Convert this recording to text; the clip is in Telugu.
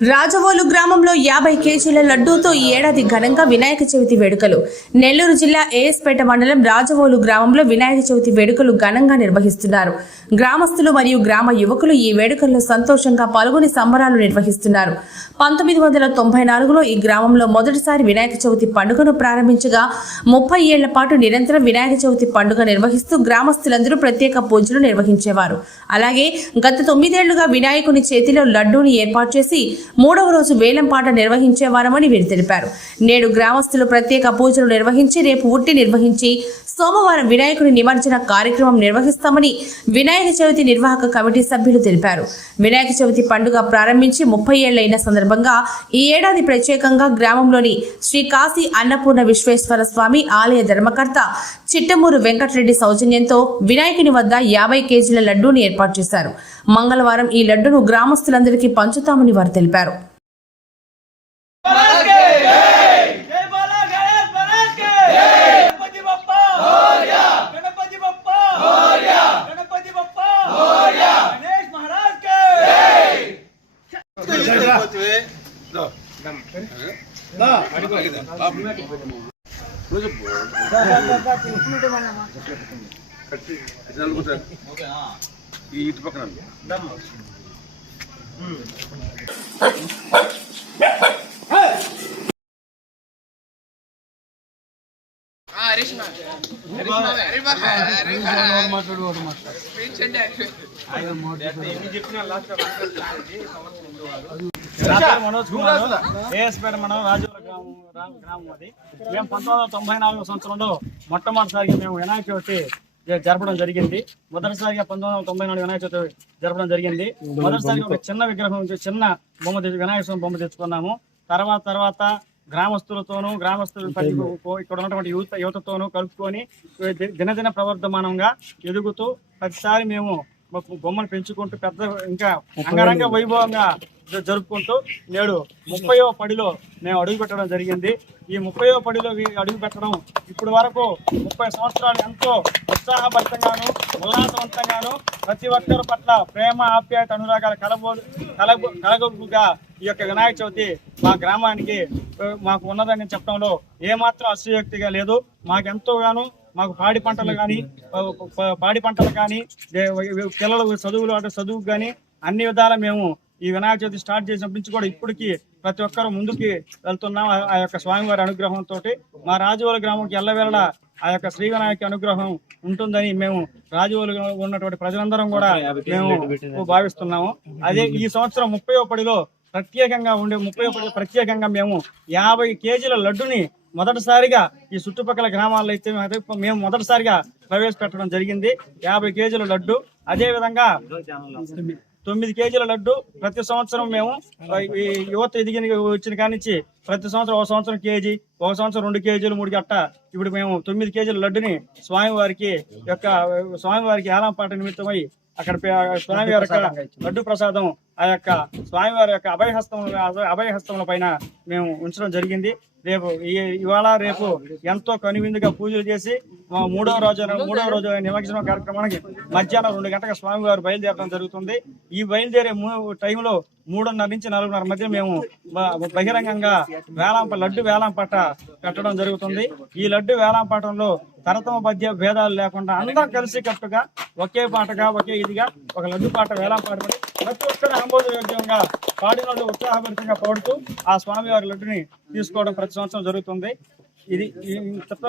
రాజవోలు గ్రామంలో యాభై కేజీల లడ్డూతో ఈ ఏడాది ఘనంగా వినాయక చవితి వేడుకలు. నెల్లూరు జిల్లా ఏఎస్పేట మండలం రాజవోలు గ్రామంలో వినాయక చవితి వేడుకలు ఘనంగా నిర్వహిస్తున్నారు. గ్రామస్తులు మరియు గ్రామ యువకులు ఈ వేడుకల్లో సంతోషంగా పాల్గొని సంబరాలు నిర్వహిస్తున్నారు. పంతొమ్మిది వందల తొంభై నాలుగులో ఈ గ్రామంలో మొదటిసారి వినాయక చవితి పండుగను ప్రారంభించగా ముప్పై ఏళ్ళ పాటు నిరంతరం వినాయక చవితి పండుగ నిర్వహిస్తూ గ్రామస్తులందరూ ప్రత్యేక పూజలు నిర్వహించేవారు. అలాగే గత తొమ్మిదేళ్ళుగా వినాయకుని చేతిలో లడ్డూని ఏర్పాటు చేసి మూడవ రోజు వేలంపాట నిర్వహించేవారమని వీరు తెలిపారు. నేడు గ్రామస్తులు ప్రత్యేక పూజలు నిర్వహించి రేపు ఉట్టి నిర్వహించి సోమవారం వినాయకుని నిమజ్జన కార్యక్రమం నిర్వహిస్తామని వినాయక చవితి నిర్వాహక కమిటీ సభ్యులు తెలిపారు. వినాయక చవితి పండుగ ప్రారంభించి ముప్పై ఏళ్ళైన సందర్భంగా ఈ ఏడాది ప్రత్యేకంగా గ్రామంలోని శ్రీ కాశీ అన్నపూర్ణ విశ్వేశ్వర స్వామి ఆలయ ధర్మకర్త చిట్టమూరు వెంకటరెడ్డి సౌజన్యంతో వినాయకుని వద్ద యాభై కేజీల లడ్డూని ఏర్పాటు చేశారు. మంగళవారం ఈ లడ్డును గ్రామస్తులందరికీ పంచుతామని వారు తెలిపారు. जय ఈ ఇటు పక్కన మనం రాజుల గ్రామం అది. మేము పంతొమ్మిది వందల తొంభై నాలుగు సంవత్సరంలో మొట్టమొదటిసారిగా మేము వినాయక చవితి జరపడం జరిగింది. మొదటిసారిగా పంతొమ్మిది వందల తొంభై నాలుగు వినాయక చవితి జరపడం జరిగింది. మొదటిసారిగా ఒక చిన్న విగ్రహం చిన్న బొమ్మ తెచ్చు వినాయక స్వామి బొమ్మ తెచ్చుకున్నాము. తర్వాత తర్వాత గ్రామస్తులతోనూ గ్రామస్తులు ఇక్కడ ఉన్నటువంటి యువత యువతతోనూ కలుపుకొని దినదిన ప్రవర్ధమానంగా ఎదుగుతూ ప్రతిసారి మేము బొమ్మను పెంచుకుంటూ పెద్ద ఇంకా అంగరంగ వైభవంగా జరుపుకుంటూ నేడు ముప్పయో పడిలో మేము అడుగు పెట్టడం జరిగింది. ఈ ముప్పయో పడిలో అడుగు పెట్టడం ఇప్పుడు వరకు ముప్పై సంవత్సరాలు ఎంతో ఉత్సాహభరితంగాను ఉల్లాసవంతంగాను ప్రతి ఒక్కరి పట్ల ప్రేమ ఆప్యాయత అనురాగాల కలబో కలబు కలగొప్పుగా ఈ యొక్క వినాయక చవితి మా గ్రామానికి మాకు ఉన్నదని చెప్పడంలో ఏమాత్రం అసూయోక్తిగా లేదు. మాకెంతోగాను మాకు పాడి పంటలు కానీ పాడి పంటలు కానీ పిల్లల చదువులు అంటే చదువుకు కానీ అన్ని విధాల మేము ఈ వినాయక చవితి స్టార్ట్ చేసినప్పటి నుంచి కూడా ఇప్పటికీ ప్రతి ఒక్కరు ముందుకి వెళ్తున్నాం. ఆ- యొక్క స్వామివారి అనుగ్రహంతో మా రాజువల గ్రామంకి ఎల్లవేళ ఆ యొక్క శ్రీ వినాయక అనుగ్రహం ఉంటుందని మేము రాజువలు ఉన్నటువంటి ప్రజలందరం కూడా మేము భావిస్తున్నాము. అదే ఈ సంవత్సరం ముప్పై పడిలో ప్రత్యేకంగా ఉండే ముప్పై ప్రత్యేకంగా మేము యాభై కేజీల లడ్డుని మొదటిసారిగా ఈ చుట్టుపక్కల గ్రామాల్లో అయితే మేము- మొదటిసారిగా ప్రవేశపెట్టడం జరిగింది. యాభై కేజీల లడ్డు అదేవిధంగా తొమ్మిది కేజీల లడ్డు ప్రతి సంవత్సరం మేము ఈ యువత ఎదిగిన వచ్చిన కానించి ప్రతి సంవత్సరం ఒక సంవత్సరం కేజీ ఒక సంవత్సరం రెండు కేజీలు మూడు గట్ట ఇప్పుడు మేము తొమ్మిది కేజీల లడ్డుని స్వామివారికి యొక్క స్వామివారికి ఏలాంపాట నిమిత్తమై అక్కడ స్వామివారి యొక్క లడ్డు ప్రసాదం ఆ యొక్క స్వామివారి యొక్క అభయహస్తం అభయహస్తముల పైన మేము ఉంచడం జరిగింది. రేపు ఈ- ఇవాళ రేపు ఎంతో కనువిందుగా పూజలు చేసి మూడవ రోజు మూడవ రోజు నిమజ్జనం కార్యక్రమానికి మధ్యాహ్నం రెండు గంటలకు స్వామివారు బయలుదేరడం జరుగుతుంది. ఈ బయలుదేరే మూ- టైంలో మూడున్నర నుంచి నాలుగున్నర మధ్య మేము బహిరంగంగా వేలాంప లడ్డు వేలాంపాట కట్టడం జరుగుతుంది. ఈ లడ్డు వేలాంపాటంలో తరతమ మధ్య భేదాలు లేకుండా అందరం కలిసి కట్టుగా ఒకే పాటగా ఒకే ఇదిగా ఒక లడ్డు పాట వేలా పాడబడి ప్రతి ఒక్కరు ఆమోదయోగ్యంగా పాడిన ఉత్సాహభరితంగా పాడుతూ ఆ స్వామివారి లడ్డుని తీసుకోవడం ప్రతి సంవత్సరం జరుగుతుంది. ఇది చెప్తా